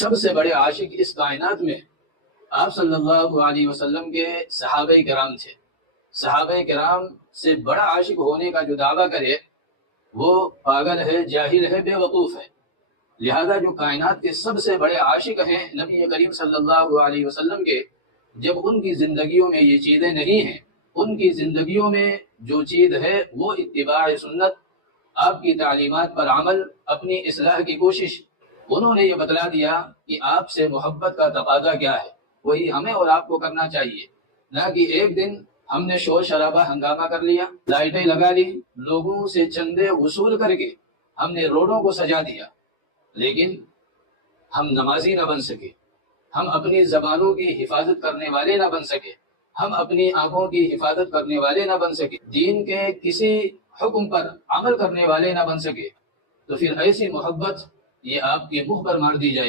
सबसे बड़े आशिक इस कायनात में आप सल्लल्लाहु अलैहि वसल्लम के सहाबे किराम थे। सहाबे किराम से बड़ा आशिक होने का जो दावा करे वो पागल है, जाहिल है, बेवकूफ़ है। लिहाजा जो कायनात के सबसे बड़े आशिक हैं नबी करीम सल्लल्लाहु अलैहि वसल्लम के, जब उनकी ज़िंदगियों में ये चीज़ें नहीं हैं, उनकी ज़िंदगियों में जो चीज़ है वो इत्तिबा सुन्नत, आपकी तालीमात पर अमल, अपनी इस्लाह की कोशिश। उन्होंने ये बतला दिया कि आपसे मोहब्बत का तकाज़ा क्या है, वही हमें और आपको करना चाहिए। ना कि एक दिन हमने शोर शराबा हंगामा कर लिया, लाइटें लगा ली, लोगों से चंदे वसूल करके हमने रोडों को सजा दिया, लेकिन हम नमाजी न बन सके, हम अपनी ज़बानों की हिफाजत करने वाले न बन सके, हम अपनी आंखों की हिफाजत करने वाले न बन सके, दीन के किसी हुक्म पर अमल करने वाले न बन सके, तो फिर ऐसी मोहब्बत ये आपके मुंह पर मार दी जाए।